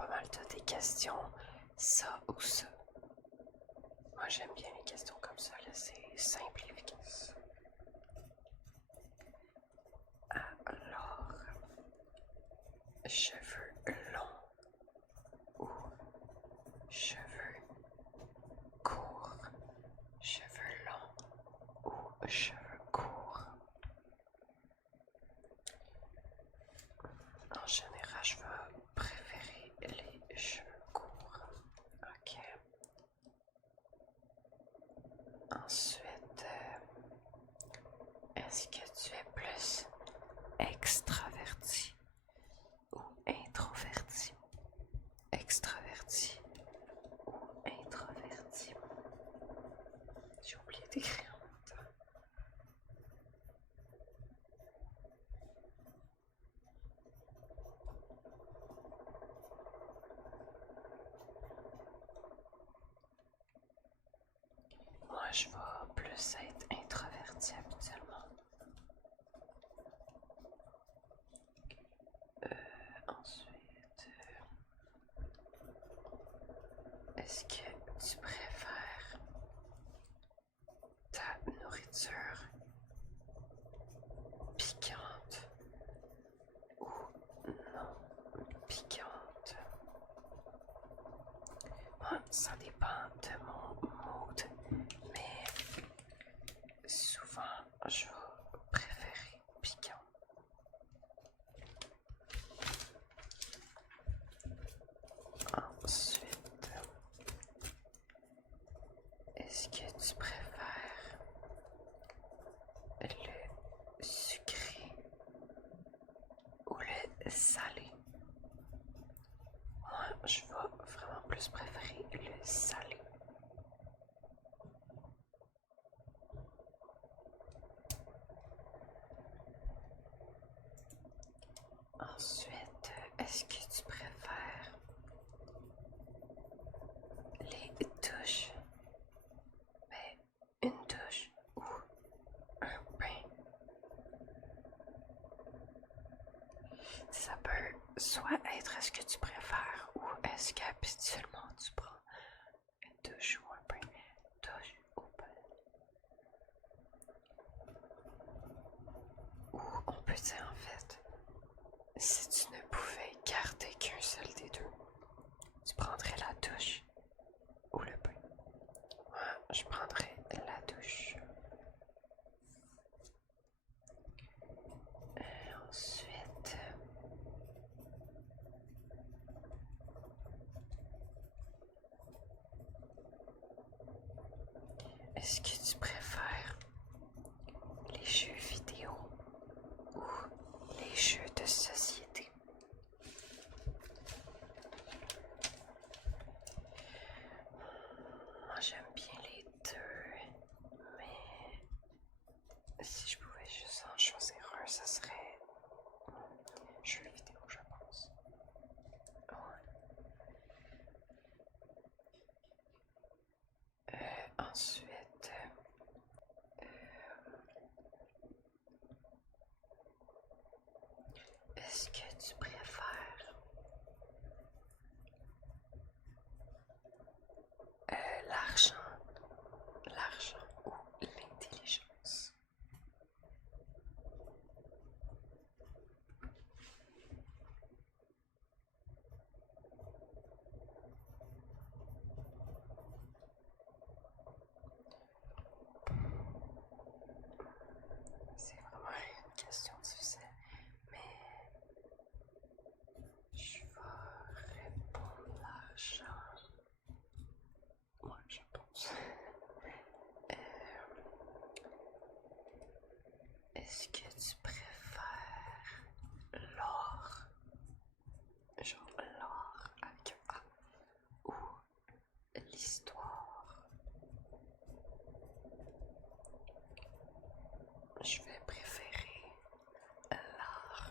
pas mal toutes des questions, ça ou ça. Moi, j'aime bien les questions comme ça, là, c'est simple et efficace. Alors, cheveux longs ou cheveux courts? Cheveux longs ou cheveux courts? En général, je vais préférer les cheveux courts. Ok. Ensuite, est-ce que tu es plus extraverti ou introverti? Extraverti ou introverti? J'ai oublié d'écrire en même temps. Moi, je vais plus être introverti habituellement. Ensuite, est-ce que tu préfères ta nourriture piquante ou non piquante? Moi, ça dépend de mon mood, mais souvent, je vais préférer piquant. Ensuite, est-ce que tu préfères le sucré ou le salé? Moi, je vais vraiment plus préférer le salé. Ensuite, est-ce que tu préfères les douches? Mais une douche ou un bain? Ça peut soit être est-ce que tu préfères ou est-ce qu'habituellement tu prends une douche ou un bain? Douche ou bain? Ou on peut dire en fait, si tu ne pouvais garder qu'un seul des deux, tu prendrais la douche ou le bain? Moi, je prendrais la douche. Ensuite, est-ce que tu préfères les jeux vidéo ou les jeux de société? Moi, j'aime bien les deux, mais si je pouvais juste en choisir un, ça serait jeux vidéo, je pense. Ouais. Ensuite, est-ce que tu préfères l'argent ou l'intelligence? C'est vraiment une question difficile, mais je vais répondre l'argent. Moi, je pense. Est-ce que tu préfères l'or, genre l'or avec un A, ou l'histoire? Je vais préférer l'art.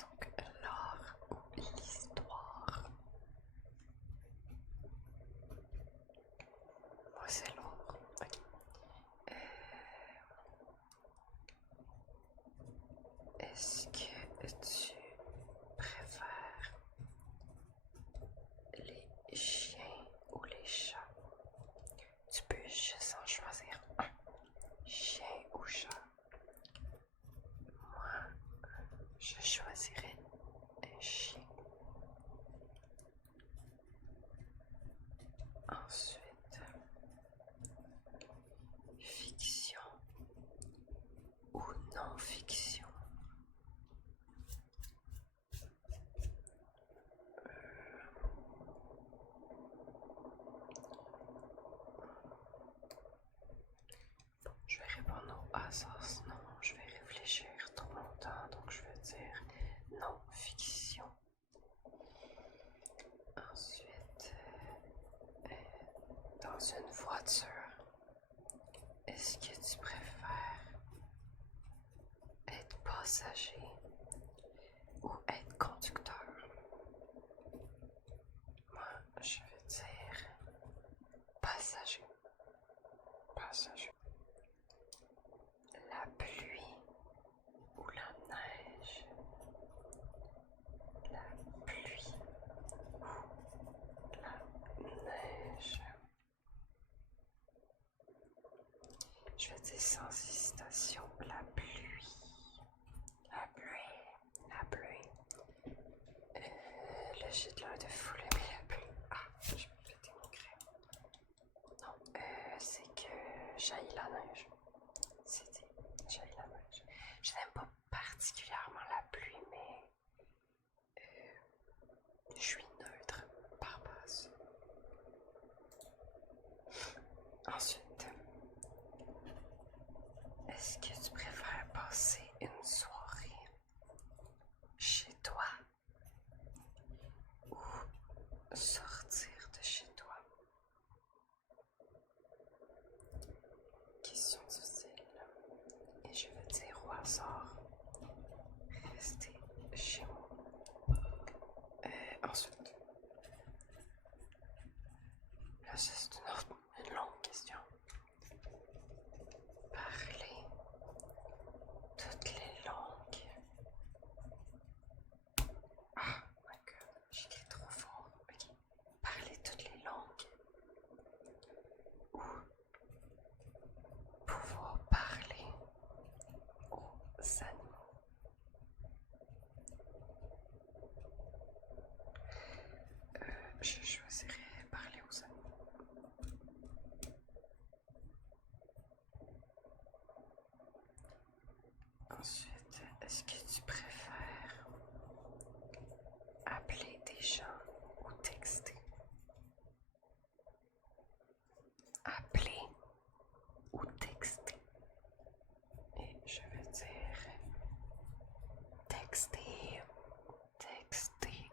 Donc l'art ou l'histoire? Moi c'est l'art. Ok. une voiture, est-ce que tu préfères être passager ou être conducteur? Moi, je vais dire passager. Passager. La pluie ou la neige? La pluie ou la neige? Je vais dire sans hésitation la pluie. La pluie. La pluie. Là, j'ai de l'air de fouler, mais la pluie. Ah, je vais péter mon crayon. Non, c'est que j'haïs la neige. C'était j'haïs la neige. Je n'aime pas particulièrement la pluie, mais je suis neutre par base. Ensuite, est-ce que tu préfères passer une soirée chez toi ou sortir de chez toi? Question difficile. Et je vais dire au hasard, rester chez moi. Ensuite, là c'est une longue question. Parler toutes les langues. Ah, my god, j'écris trop fort. Ok. Parler toutes les langues. Ou pouvoir parler aux animaux. Je choisirais parler aux animaux. Ensuite, est-ce que tu préfères appeler des gens ou texter? Appeler ou texter? Et je vais dire texter. Texter.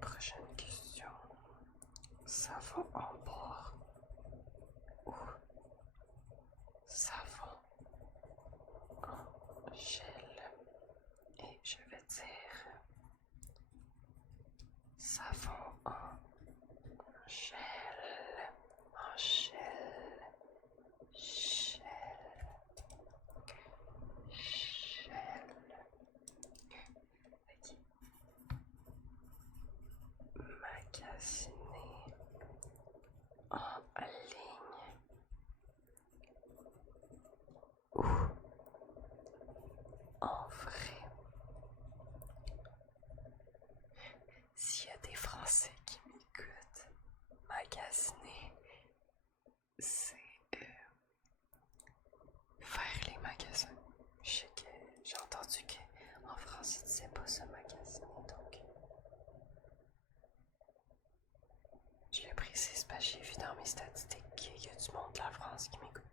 Prochaine question. Savon en bord ou savon en gel? Et je vais dire savon en gel. En gel. Gel. Gel. Ok. Magasiner en ligne ou en vrai? S'il y a des Français qui m'écoutent, magasiner, c'est faire les magasins. Je sais que j'ai entendu qu'en France, ils disaient pas ça magasiner, donc je le précise parce que j'ai vu dans mes statistiques qu'il y a du monde de la France qui m'écoute.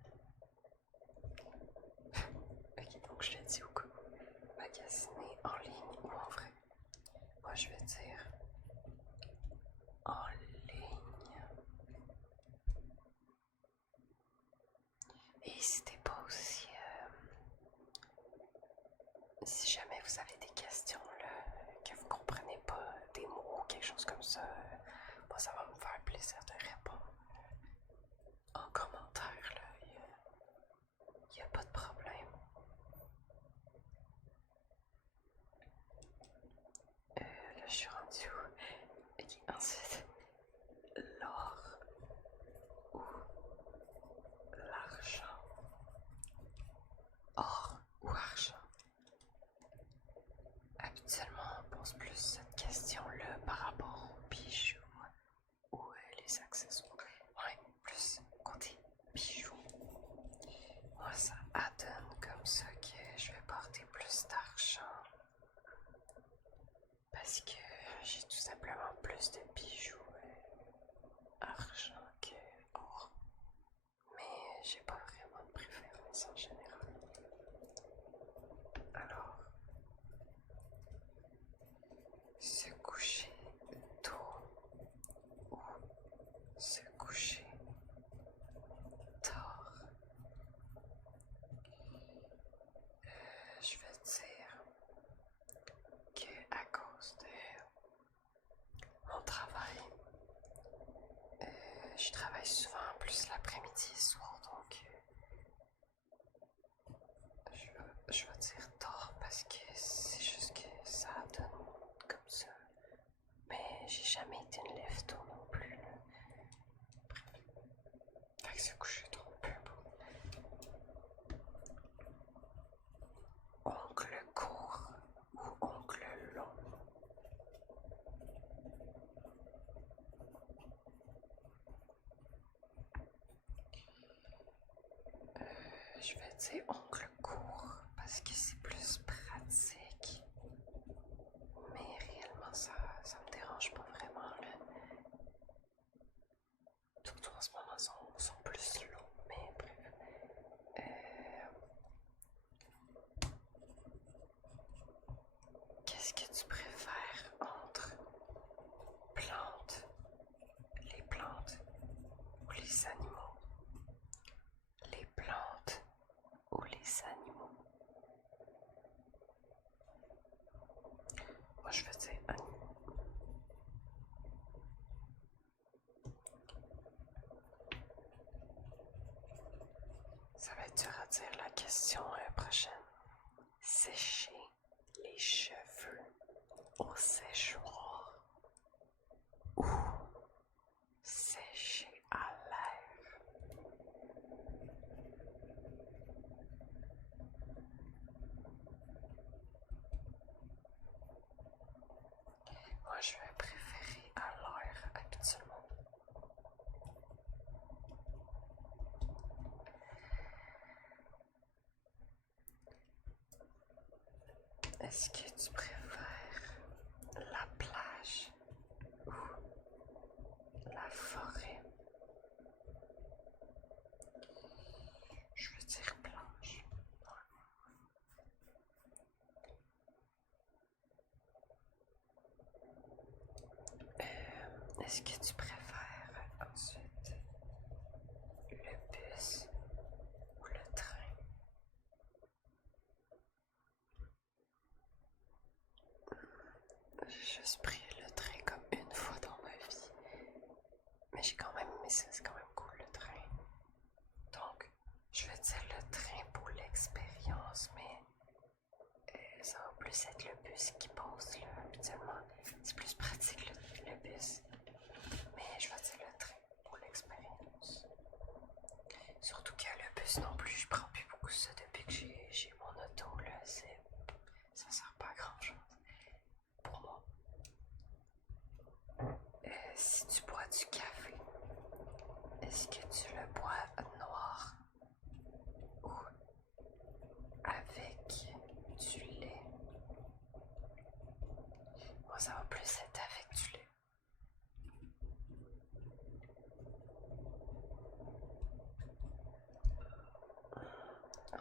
Ok, donc je l'ai dit au cas où. Magasiner en ligne ou en vrai? Moi, je vais dire en ligne. Et n'hésitez pas aussi, si jamais vous avez des questions là, que vous comprenez pas, des mots ou quelque chose comme ça, moi ça va me faire plaisir de répondre en commentaire là. Y a pas de problème. Là je suis rendu où? Ok, ensuite, l'or ou l'argent? Or ou argent? Habituellement, on pose plus cette question-là par rapport aux bijoux ou les accessoires. Ouais, plus côté bijoux. Moi, ça adonne comme ça que je vais porter plus d'argent. Parce que j'ai tout simplement plus de bijoux argent que or. Mais j'ai pas vraiment de préférence en général. Alors, se coucher tôt se coucher tard. Je vais dire que à cause de mon travail, je travaille souvent plus l'après-midi et soir, donc je vais dire tard parce que c'est juste que ça donne comme ça. Mais j'ai jamais été une lève-tôt non plus. Là. Fait que se coucher trop peu. Ongle court ou ongle long. Je vais dire ongle court parce que c'est plus pratique. Mais réellement, ça me dérange pas vraiment. Là. Surtout en ce moment, sont plus longs. Mais bref. Qu'est-ce que tu préfères entre les plantes ou les animaux? Les plantes ou les animaux? Moi, je vais dire animaux. Ça va être dur à dire la question prochaine. Sécher les cheveux au séchoir ou sécher à l'air? Moi, je vais préférer à l'air habituellement. Est-ce que tu préfères la plage ou la forêt? Je veux dire plage. Est-ce que tu préfères ensuite le bus ou le train? J'ai juste pris le train comme une fois dans ma vie. Mais j'ai quand même aimé ça, c'est quand même cool le train. Donc, je vais dire le train pour l'expérience, mais ça va plus être le bus qui passe là, habituellement. C'est plus pratique le bus. Mais je vais dire le train pour l'expérience. Surtout que le bus non plus, je prends plus beaucoup ça depuis que j'ai mon auto là. Ça sert pas à grand chose pour moi. Si tu bois du café, est-ce que tu le bois noir ou avec du lait? Moi, ça va plus être avec du lait.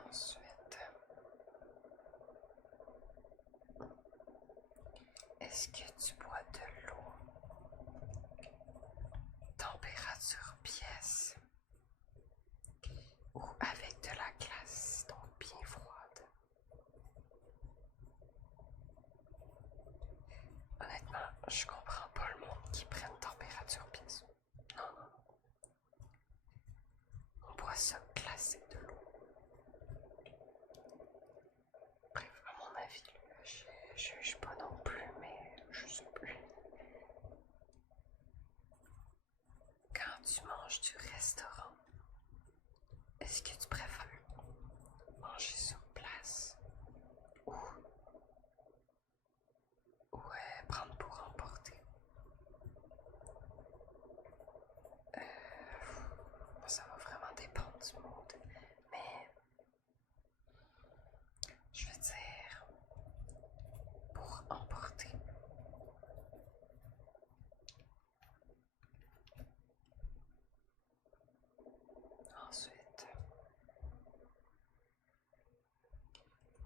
Ensuite, est-ce que tu bois de l'eau température pièce ou avec de la glace, donc bien froide? Honnêtement, je comprends pas le monde qui prenne température pièce. Non, non, non. On boit ça glacé de l'eau. Bref, à mon avis, je juge pas non plus, mais je sais plus. Quand tu manges du restaurant, est-ce que tu préfères manger sur place ou prendre pour emporter? Ça va vraiment dépendre du mood, mais je veux dire pour emporter. Ensuite,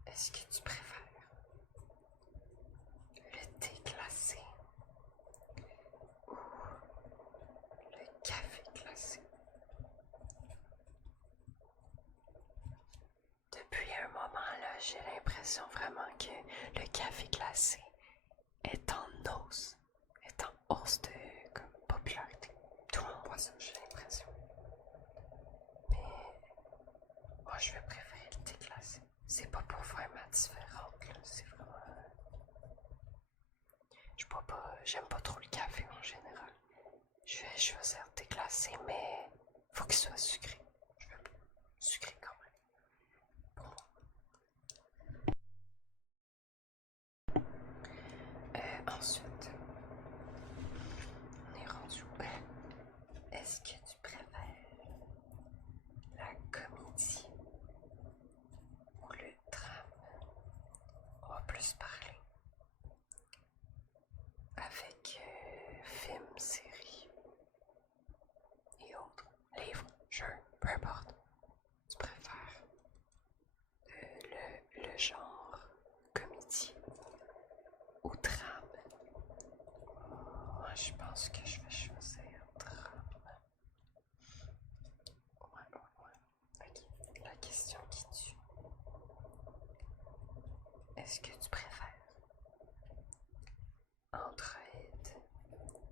est-ce que tu préfères le thé glacé ou le café j'ai l'impression vraiment que le café glacé est en hausse. Est en hausse de comme, popularité. Tout le monde boit ça, j'ai l'impression. Mais moi, je vais préférer le thé glacé. C'est pas pour faire ma différente, là. C'est vraiment. Je bois pas. J'aime pas trop le café en général. Je vais choisir le thé glacé, mais faut qu'il soit sucré. Je veux sucré quand même. Pour moi. Ensuite, on est rendu où? Est-ce que tu préfères la comédie ou le drame? On va plus parler avec films, séries et autres. Livres, jeux, peu importe. Tu préfères le genre comédie ou drame? Moi, je pense que je vais choisir drame. Ouais. Ok. La question qui tue. Est-ce que tu préfères Android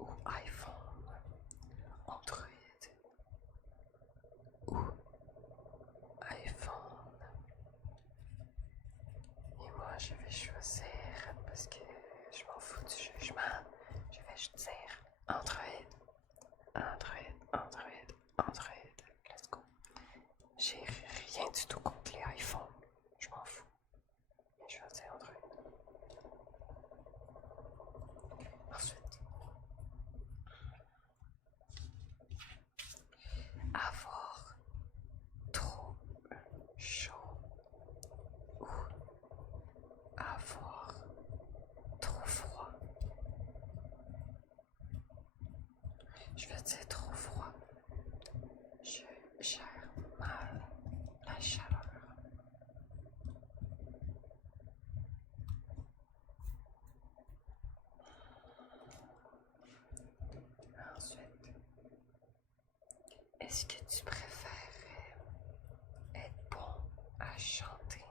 ou iPhone? Android ou iPhone? Et moi, je vais choisir parce que je m'en fous du jugement. Je vais juste dire Android, Android, Android, Android. Let's go. J'ai rien du tout contre les iPhones. Je m'en fous. Mais je vais dire Android. Ensuite, avoir trop chaud ou avoir trop froid. Je vais dire trop froid. Je gère mal la chaleur. Ensuite, est-ce que tu préfères être bon à chanter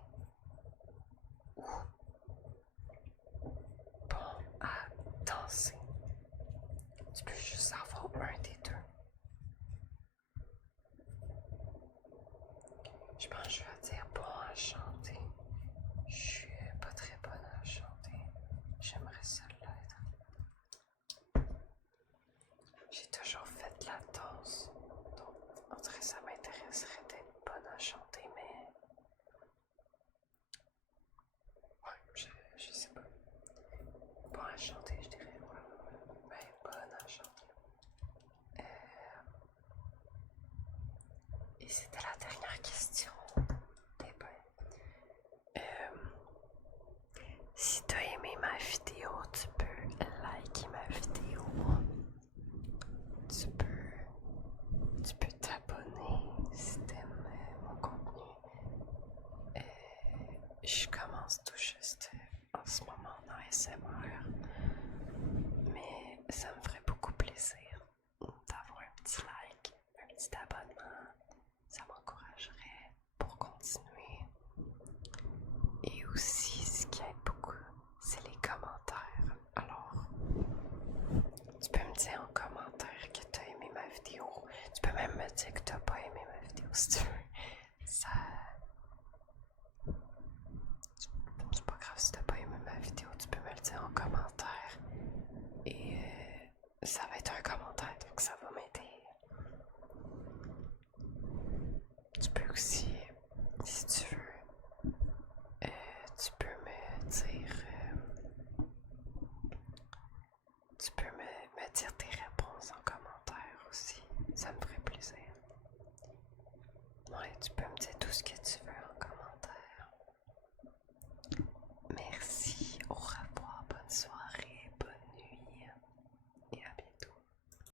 ou bon à danser? Tu peux juste avoir un des deux. Je pense que je vais dire bon à chanter. Je suis pas très bonne à chanter. J'aimerais ça l'être. J'ai toujours fait de la danse. Donc, on dirait que ça m'intéresserait d'être bonne à chanter, mais. Ouais, je sais pas. Bon à chanter, je dirais. Ouais. Ben, bonne à chanter. Et c'était la dernière question. Eh ben. Si t'as aimé ma vidéo, tu peux liker ma vidéo. Tu peux t'abonner si t'aimes mon contenu. Je commence tout juste en ce moment en ASMR, mais ça me ferait beaucoup plaisir d'avoir un petit like, un petit abonnement. Ça m'encouragerait pour continuer. Et aussi, ce qui aide beaucoup, c'est les commentaires. Alors, tu peux me dire en commentaire que tu as aimé ma vidéo. Tu peux même me dire que tu n'as pas aimé ma vidéo si tu veux. Ça. C'est pas grave si tu n'as pas aimé ma vidéo, tu peux me le dire en commentaire. Et ça va être un commentaire, donc ça va m'aider. Tu peux aussi, si tu veux, tu peux me dire. Tu peux me dire tes réponses en commentaire aussi. Ça me ferait plaisir. Ouais, tu peux me dire tout ce que tu